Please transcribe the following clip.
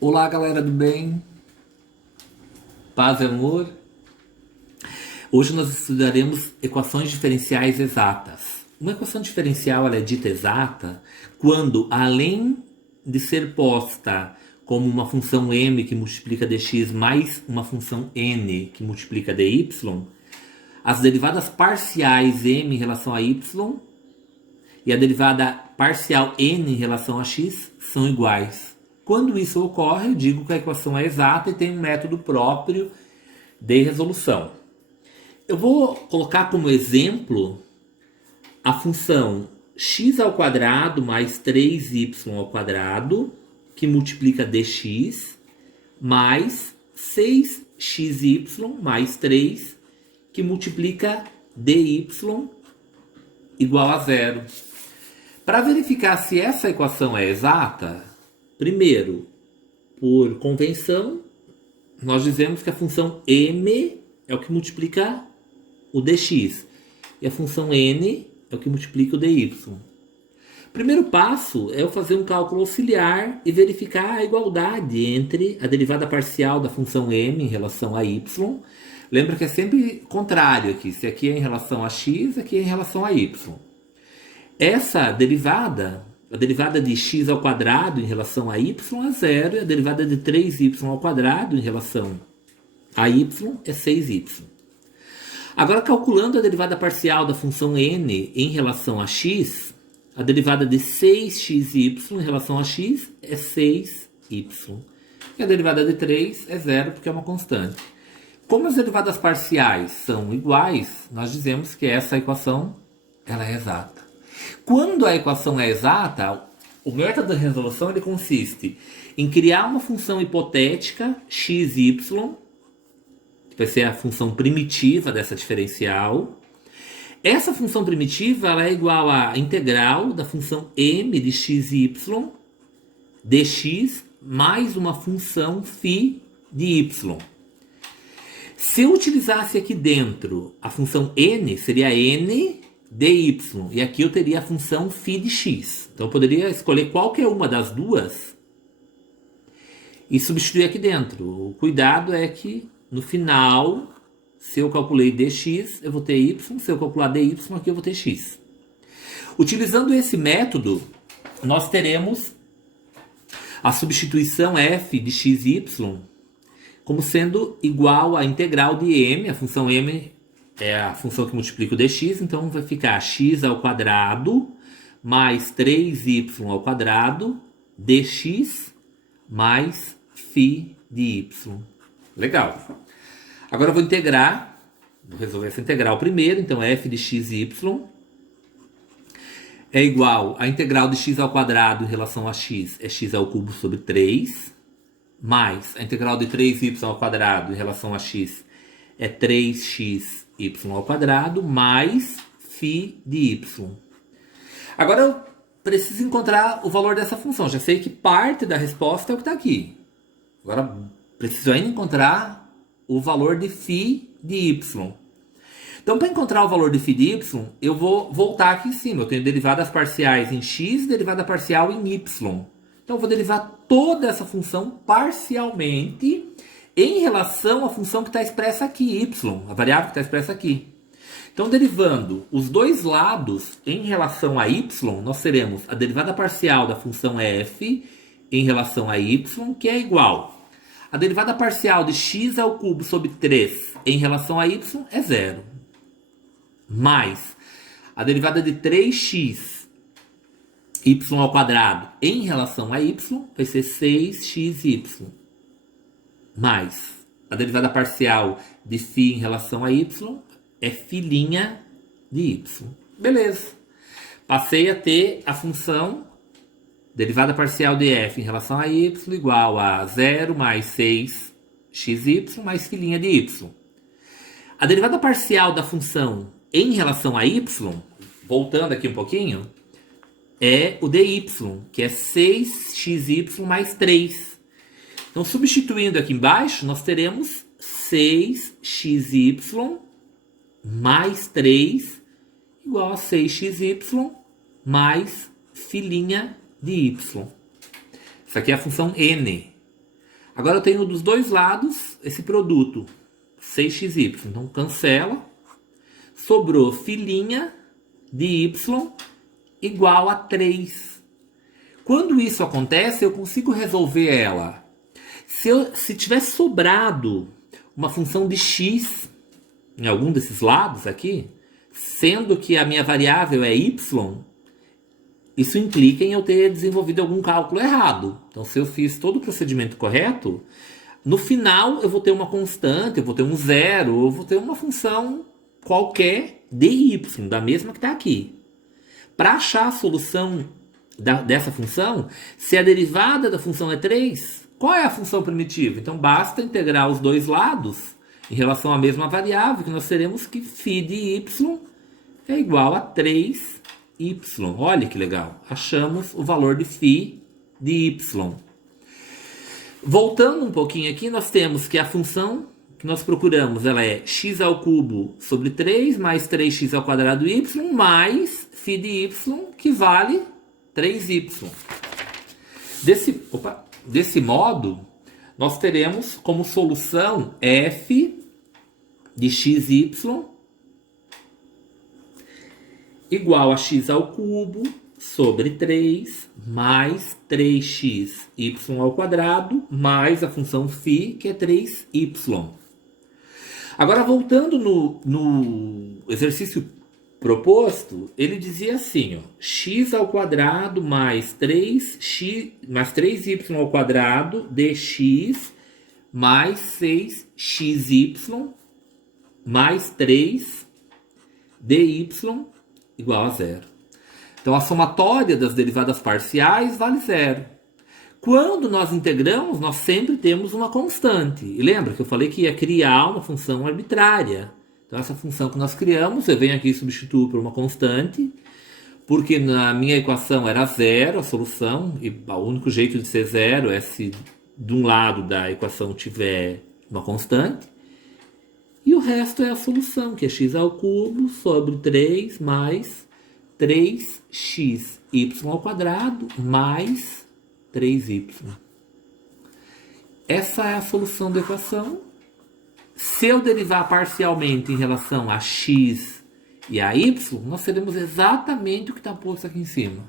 Olá, galera do bem, paz e amor. Hoje nós estudaremos equações diferenciais exatas. Uma equação diferencial ela é dita exata quando, além de ser posta como uma função m que multiplica dx mais uma função n que multiplica dy, as derivadas parciais m em relação a y e a derivada parcial n em relação a x são iguais. Quando isso ocorre, eu digo que a equação é exata e tem um método próprio de resolução. Eu vou colocar como exemplo a função x ao quadrado mais 3y ao quadrado, que multiplica dx, mais 6xy mais 3, que multiplica dy igual a zero. Para verificar se essa equação é exata, primeiro, por convenção, nós dizemos que a função m é o que multiplica o dx e a função n é o que multiplica o dy. Primeiro passo é eu fazer um cálculo auxiliar e verificar a igualdade entre a derivada parcial da função m em relação a y. Lembra que é sempre contrário aqui. Se aqui é em relação a x, aqui é em relação a y. Essa derivada, a derivada de x ao quadrado em relação a y é zero e a derivada de 3y ao quadrado em relação a y é 6y. Agora, calculando a derivada parcial da função n em relação a x, a derivada de 6xy em relação a x é 6y. E a derivada de 3 é zero porque é uma constante. Como as derivadas parciais são iguais, nós dizemos que essa equação ela é exata. Quando a equação é exata, o método de resolução ele consiste em criar uma função hipotética xy, que vai ser a função primitiva dessa diferencial. Essa função primitiva ela é igual à integral da função m de xy dx mais uma função φ de y. Se eu utilizasse aqui dentro a função n, seria n dy, e aqui eu teria a função φ de x. Então eu poderia escolher qualquer uma das duas e substituir aqui dentro. O cuidado é que no final, se eu calculei dx, eu vou ter y, se eu calcular dy, aqui eu vou ter x. Utilizando esse método, nós teremos a substituição f de xy como sendo igual à integral de m, a função m é a função que multiplica o dx, então vai ficar x ao quadrado mais 3y ao quadrado dx mais φ de y. Legal. Agora eu vou integrar, vou resolver essa integral primeiro, então f de xy é igual a integral de x ao quadrado em relação a x é x ao cubo sobre 3, mais a integral de 3y ao quadrado em relação a x é 3xy ao quadrado mais φ de y. Agora eu preciso encontrar o valor dessa função. Já sei que parte da resposta é o que está aqui. Agora preciso ainda encontrar o valor de φ de y. Então, para encontrar o valor de φ de y, eu vou voltar aqui em cima. Eu tenho derivadas parciais em x e derivada parcial em y. Então, eu vou derivar toda essa função parcialmente em relação à função que está expressa aqui, y, a variável que está expressa aqui. Então, derivando os dois lados em relação a y, nós teremos a derivada parcial da função f em relação a y, que é igual. A derivada parcial de x ao cubo sobre 3 em relação a y é zero. Mais a derivada de 3x y ao quadrado em relação a y vai ser 6xy. Mais a derivada parcial de φ em relação a y é filhinha de y. Beleza. Passei a ter a função derivada parcial de f em relação a y igual a 0 mais 6xy mais filhinha de y. A derivada parcial da função em relação a y, voltando aqui um pouquinho, é o dy, que é 6xy mais 3. Então, substituindo aqui embaixo, nós teremos 6xy mais 3 igual a 6xy mais filhinha de y. Isso aqui é a função n. Agora eu tenho dos dois lados esse produto, 6xy. Então cancela. Sobrou filinha de y igual a 3. Quando isso acontece, eu consigo resolver ela. Se tivesse sobrado uma função de x em algum desses lados aqui, sendo que a minha variável é y, isso implica em eu ter desenvolvido algum cálculo errado. Então, se eu fiz todo o procedimento correto, no final eu vou ter uma constante, eu vou ter um zero, eu vou ter uma função qualquer de y, da mesma que está aqui. Para achar a solução dessa função, se a derivada da função é 3, qual é a função primitiva? Então basta integrar os dois lados em relação à mesma variável, que nós teremos que φ de y é igual a 3y. Olha que legal, achamos o valor de φ de y. Voltando um pouquinho aqui, nós temos que a função que nós procuramos, ela é x ao cubo sobre 3 mais 3x ao quadrado y mais φ de y, que vale 3y. Desse modo, nós teremos como solução f de xy igual a x ao cubo sobre 3 mais 3xy ao quadrado mais a função φ, que é 3y. Agora, voltando no exercício proposto, ele dizia assim, ó, x ao quadrado mais 3y ao quadrado dx mais 6xy mais 3 dy igual a zero. Então, a somatória das derivadas parciais vale zero. Quando nós integramos, nós sempre temos uma constante. E lembra que eu falei que ia criar uma função arbitrária. Então, essa função que nós criamos, eu venho aqui e substituo por uma constante, porque na minha equação era zero a solução, e o único jeito de ser zero é se de um lado da equação tiver uma constante. E o resto é a solução, que é x ao cubo sobre 3 mais 3xy ao quadrado mais 3y. Essa é a solução da equação. Se eu derivar parcialmente em relação a x e a y, nós teremos exatamente o que está posto aqui em cima.